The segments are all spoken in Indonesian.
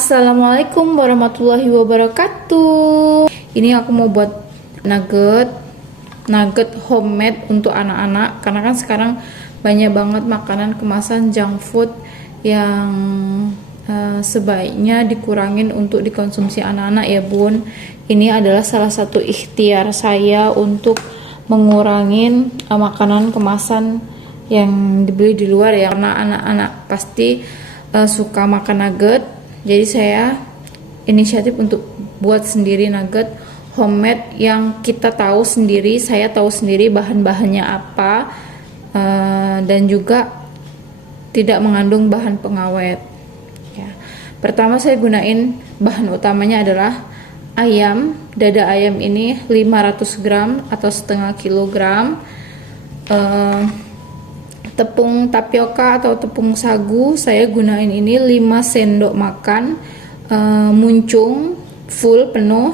Assalamualaikum warahmatullahi wabarakatuh. Ini aku mau buat nugget homemade untuk anak-anak, karena kan sekarang banyak banget makanan kemasan junk food yang sebaiknya dikurangin untuk dikonsumsi anak-anak ya bun. Ini adalah salah satu ikhtiar saya untuk mengurangin makanan kemasan yang dibeli di luar ya, karena anak-anak pasti suka makan nugget. Jadi saya inisiatif untuk buat sendiri nugget homemade yang kita tahu sendiri, saya tahu sendiri bahan-bahannya apa, dan juga tidak mengandung bahan pengawet ya. Pertama saya gunain bahan utamanya adalah ayam, dada ayam ini 500 gram atau setengah kilogram, tepung tapioka atau tepung sagu saya gunain ini 5 sendok makan, muncung full penuh.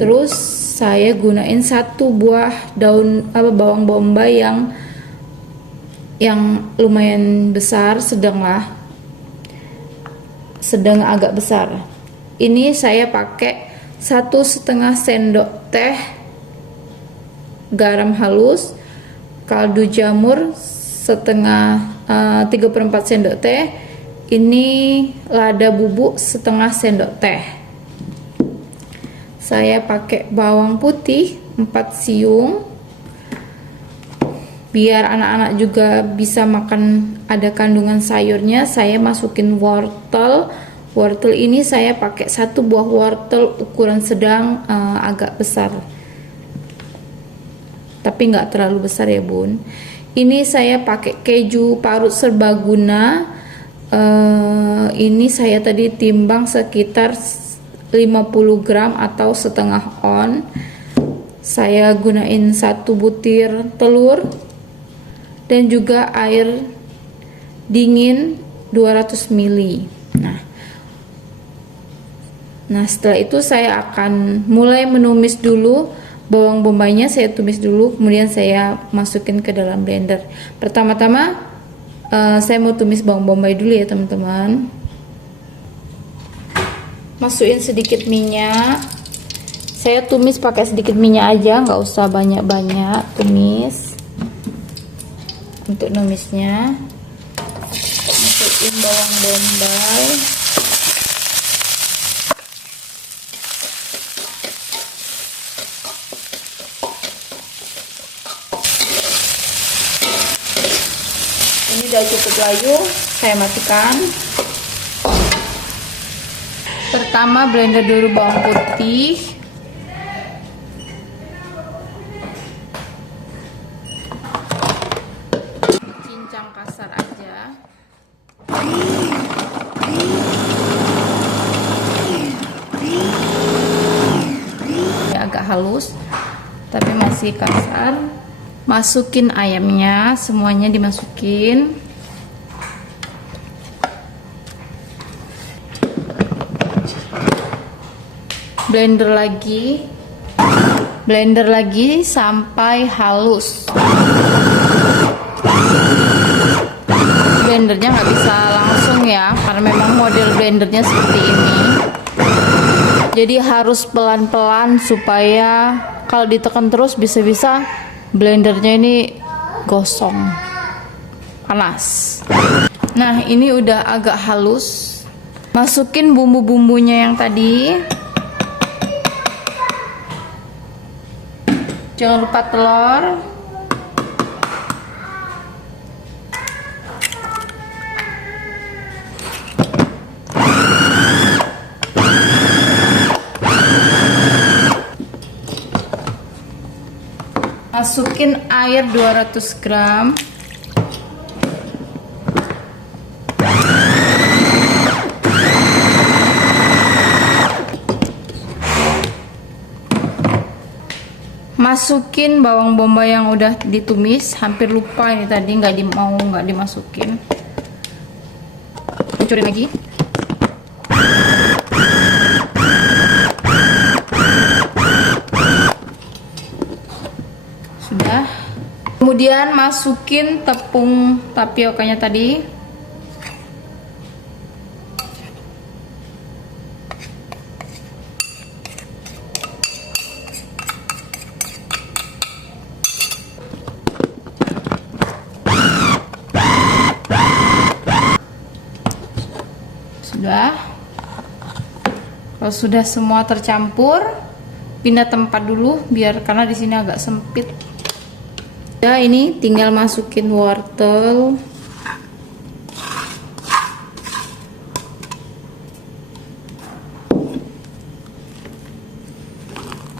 Terus saya gunain 1 buah daun bawang bombay yang lumayan besar, sedang agak besar. Ini saya pakai 1,5 sendok teh garam halus, kaldu jamur setengah 3/4 sendok teh, ini lada bubuk setengah sendok teh. Saya pakai bawang putih 4 siung, biar anak-anak juga bisa makan ada kandungan sayurnya. Saya masukin wortel ini saya pakai 1 buah wortel ukuran sedang, agak besar tapi nggak terlalu besar ya bun. Ini saya pakai keju parut serbaguna, ini saya tadi timbang sekitar 50 gram atau setengah on. Saya gunain 1 butir telur dan juga air dingin 200 ml. Nah setelah itu saya akan mulai menumis dulu. Bawang bombaynya saya tumis dulu, kemudian saya masukin ke dalam blender. Pertama-tama saya mau tumis bawang bombay dulu ya teman-teman. Masukin sedikit minyak. Saya tumis pakai sedikit minyak aja, nggak usah banyak-banyak tumis. Untuk numisnya masukin bawang bombay. Ini udah cukup layu, saya matikan. Pertama blender dulu bawang putih, cincang kasar aja. Ya, agak halus tapi masih kasar. Masukin ayamnya, semuanya dimasukin. Blender lagi sampai halus. Blendernya nggak bisa langsung ya, karena memang model blendernya seperti ini. Jadi harus pelan-pelan supaya kalau ditekan terus bisa-bisa blendernya ini gosong, panas. Nah ini udah agak halus. Masukin bumbu-bumbunya yang tadi. Jangan lupa telur. Masukin air 200 gram. Masukin bawang bombay yang udah ditumis, hampir lupa ini tadi nggak dimasukin. Hancurin lagi. Sudah. Kemudian masukin tepung tapiokanya tadi. Udah. Kalau sudah semua tercampur, pindah tempat dulu karena di sini agak sempit. Ya, ini tinggal masukin wortel.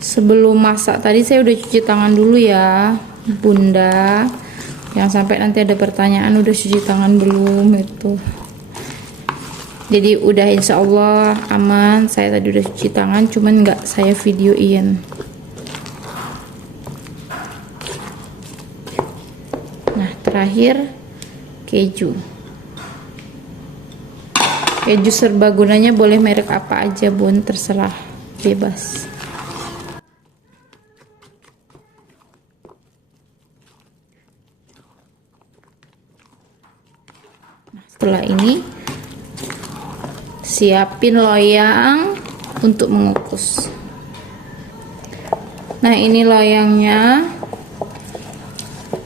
Sebelum masak tadi saya udah cuci tangan dulu ya, Bunda. Jangan sampai nanti ada pertanyaan udah cuci tangan belum itu. Jadi udah insya Allah aman. Saya tadi udah cuci tangan, cuman nggak saya videoin. Nah, terakhir keju. Keju serbagunanya boleh merek apa aja, Bun, terserah, bebas. Setelah ini siapin loyang untuk mengukus. Nah, ini loyangnya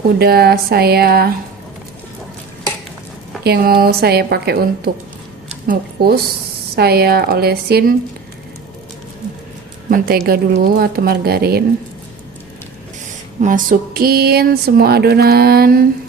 udah yang mau saya pakai untuk mengukus, saya olesin mentega dulu atau margarin. Masukin semua adonan.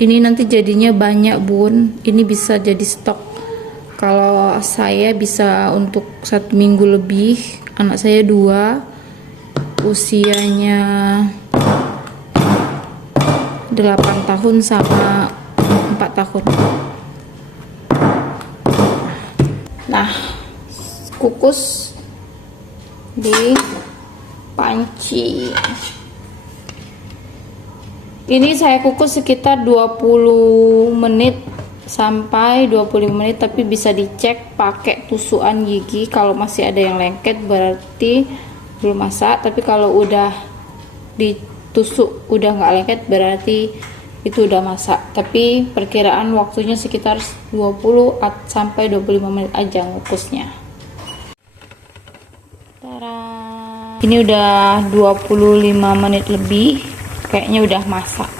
Ini nanti jadinya banyak, Bun. Ini bisa jadi stok. Kalau saya bisa untuk 1 minggu lebih. Anak saya 2, usianya 8 tahun sama 4 tahun. Nah, kukus di panci. Ini saya kukus sekitar 20 menit sampai 25 menit, tapi bisa dicek pakai tusukan gigi. Kalau masih ada yang lengket berarti belum masak, tapi kalau udah ditusuk udah nggak lengket berarti itu udah masak. Tapi perkiraan waktunya sekitar 20 sampai 25 menit aja ngukusnya. Ini udah 25 menit lebih, kayaknya udah masak.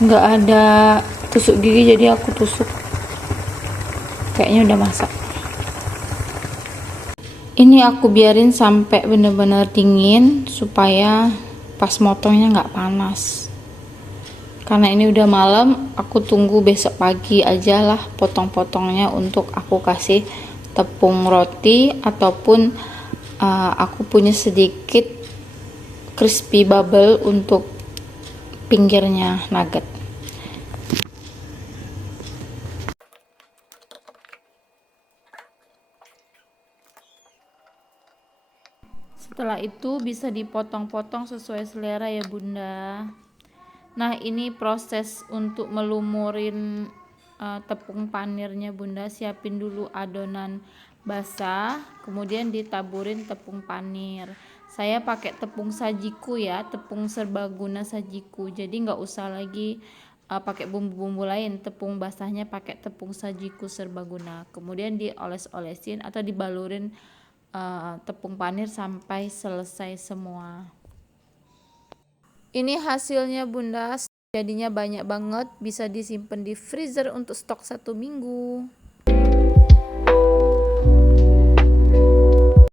Nggak ada tusuk gigi, jadi aku tusuk. Kayaknya udah masak. Ini aku biarin sampai bener-bener dingin supaya pas motongnya nggak panas. Karena ini udah malam, aku tunggu besok pagi aja lah potong-potongnya untuk aku kasih tepung roti ataupun aku punya sedikit crispy bubble untuk pinggirnya nugget. Setelah itu bisa dipotong-potong sesuai selera ya, Bunda. Nah, ini proses untuk melumurin tepung panirnya, Bunda. Siapin dulu adonan basah, kemudian ditaburin tepung panir. Saya pakai tepung sajiku ya, tepung serbaguna sajiku. Jadi nggak usah lagi pakai bumbu-bumbu lain. Tepung basahnya pakai tepung sajiku serbaguna. Kemudian dioles-olesin atau dibalurin tepung panir sampai selesai semua. Ini hasilnya, Bunda. Jadinya banyak banget, bisa disimpan di freezer untuk stok 1 minggu.